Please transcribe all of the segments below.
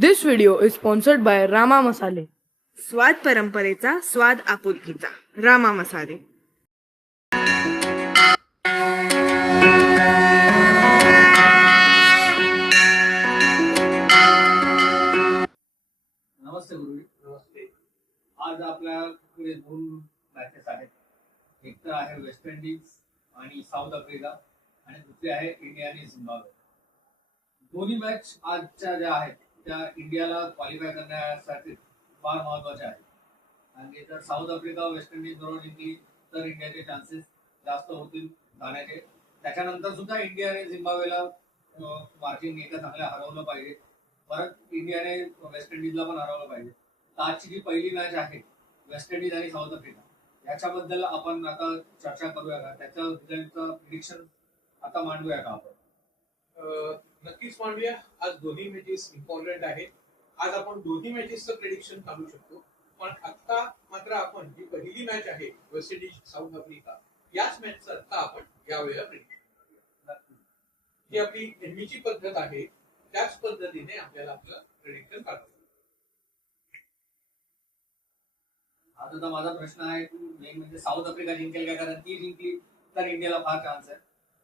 This video is sponsored by Rama Masale. स्वाद परंपरेचा स्वाद आपुलकीचा रामा मसाले. नमस्ते गुरुजी. नमस्ते. आज आपल्याकडे दोन मॅचेस आहेत. एक तर आहे वेस्ट इंडिज आणि साऊथ आफ्रिका आणि दुसरी आहे इंडिया आणि झिम्बाब्वे. दोन्ही मॅच आजच्या ज्या आहेत त्या इंडियाला क्वालिफाय करण्यासाठी फार महत्वाच्या आहेत. आणि जर साऊथ आफ्रिका वेस्ट इंडिज बरोबर जिंकली तर इंडियाचे चान्सेस जास्त होतील जाण्याचे. त्याच्यानंतर सुद्धा इंडिया आणि झिम्बाब्वेला मार्किंग एका चांगल्या हरवलं पाहिजे. परत इंडियाने वेस्ट इंडिजला पण हरवलं पाहिजे. तर आजची जी पहिली मॅच आहे वेस्ट इंडिज आणि साऊथ आफ्रिका याच्याबद्दल आपण आता चर्चा करूया का? त्याच्या रिझल्टचं प्रिडिक्शन आता मांडूया का आपण? नक्कीच मांडूया. आज दोन्ही मॅचेस इम्पॉर्टंट आहेत. आज आपण दोन्ही मॅचेसचं प्रेडिक्शन काढू शकतो. पण आता मात्र आपण जी पहिली मॅच आहे वेस्ट इंडिज साऊथ आफ्रिका याच मॅचचं आता आपण यावेळेला प्रेडिक्शन ही आपली नेहमीची पद्धत आहे. त्याच पद्धतीने आपल्याला आपलं प्रेडिक्शन काढावं. आता माझा प्रश्न आहे की मेन म्हणजे साऊथ आफ्रिका जिंकेल का? कारण ती जिंकली तर इंडियाला फार चान्स आहे.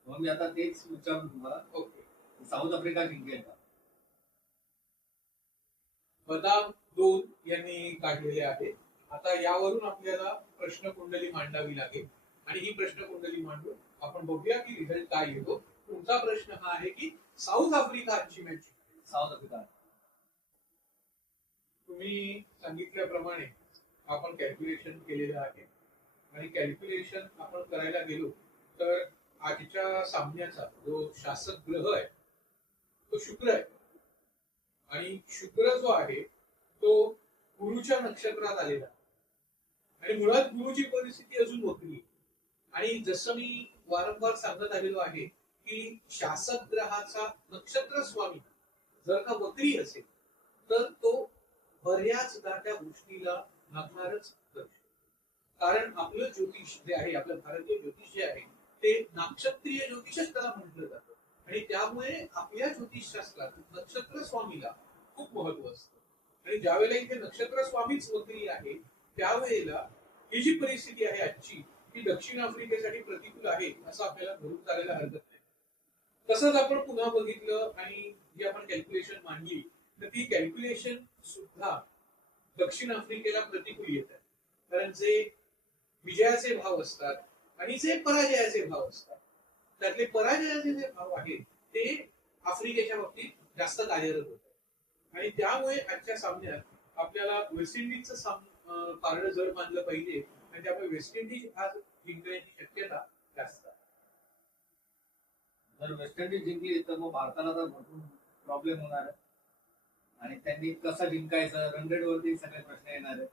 म्हणून मी आता तेच विचारू तुम्हाला. ओके, साऊथ आफ्रिका जिंकेल का? बदाम 2 यांनी काढलेले आहे. आता यावरून आपल्याला प्रश्न कुंडली मांडावी लागेल आणि ही प्रश्न कुंडली मांडून आपण बघूया की रिझल्ट काय येतो. तुमचा प्रश्न हा आहे की साऊथ आफ्रिकाची मॅच साऊथ आफ्रिका. तुम्ही सांगितल्याप्रमाणे आपण कॅल्क्युलेशन केलेलं आहे आणि कॅल्क्युलेशन आपण करायला गेलो तर आजच्या सामन्याचा जो शासक ग्रह आहे तो शुक्र आहे आणि शुक्र जो आहे तो गुरुच्या नक्षत्रात आलेला आणि मुळात गुरुची परिस्थिती अजून वक्री आणि जसं मी वारंवार सांगत आलेलो आहे की शासक ग्रहाचा नक्षत्र स्वामी जर का वक्री असेल तर तो बऱ्याचदा त्या गोष्टीला नकारच करतो. कारण आपलं ज्योतिष जे आहे, आपलं भारतीय ज्योतिष जे आहे ते नक्षत्रीय ज्योतिषच त्याला म्हटलं जातं आणि त्यामुळे आपल्या ज्योतिषशास्त्रात नक्षत्र स्वामीला खूप महत्व असतं. आणि ज्यावेळेला इथे नक्षत्र स्वामीच वक्री आहे त्यावेळेला ही जी परिस्थिती आहे आजची ती दक्षिण आफ्रिकेसाठी प्रतिकूल आहे असं आपल्याला धरून चालायला हरकत नाही. तसंच आपण पुन्हा बघितलं आणि जी आपण कॅल्क्युलेशन मांडली तर ती कॅल्क्युलेशन सुद्धा दक्षिण आफ्रिकेला प्रतिकूल येत आहे. कारण जे विजयाचे भाव असतात आणि जे पराजयाचे भाव असतात त्यातले पराजयाचे जे भाव आहेत ते आफ्रिकेच्या बाबतीत जास्त कार्यरत होत आणि त्यामुळे आजच्या सामन्यात आपल्याला वेस्ट इंडिजचं पारडं जड मानलं पाहिजे आणि त्यामुळे वेस्ट इंडिज आज जिंकण्याची शक्यता जास्त आहे. जर वेस्ट इंडिज जिंकली तर मग भारताला तर भरपूर प्रॉब्लेम होणार आहे आणि त्यांनी कसं जिंकायचं रन रेट वरती सगळे प्रश्न येणार आहेत.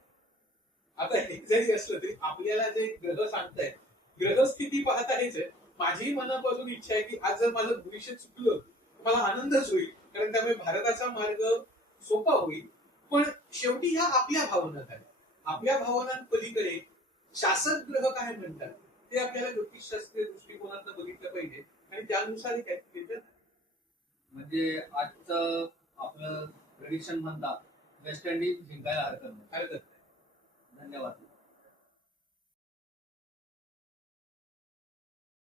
आता हे जरी असलं तरी आपल्याला जे ग्रह सांगतायत ग्रहस्थिती पाहत आहेच आहे. माझी मनापासून इच्छा आहे की आज जर माझं भविष्य चुकलं मला आनंदच होईल कारण त्यामुळे भारताचा मार्ग सोपा होईल. पण शेवटी ह्या आपल्या भावना झाल्या. आपल्या भावनांपलीकडे शासक ग्रह काय म्हणतात ते आपल्याला ज्योतिषशास्त्रीय दृष्टिकोनातून बघितलं पाहिजे आणि त्यानुसार कॅल्क्युलेशन. म्हणजे आजचं आपलं प्रेडिक्शन म्हणतात वेस्ट इंडिज जिंकायला हरकत नाही. हरकत नाही. धन्यवाद.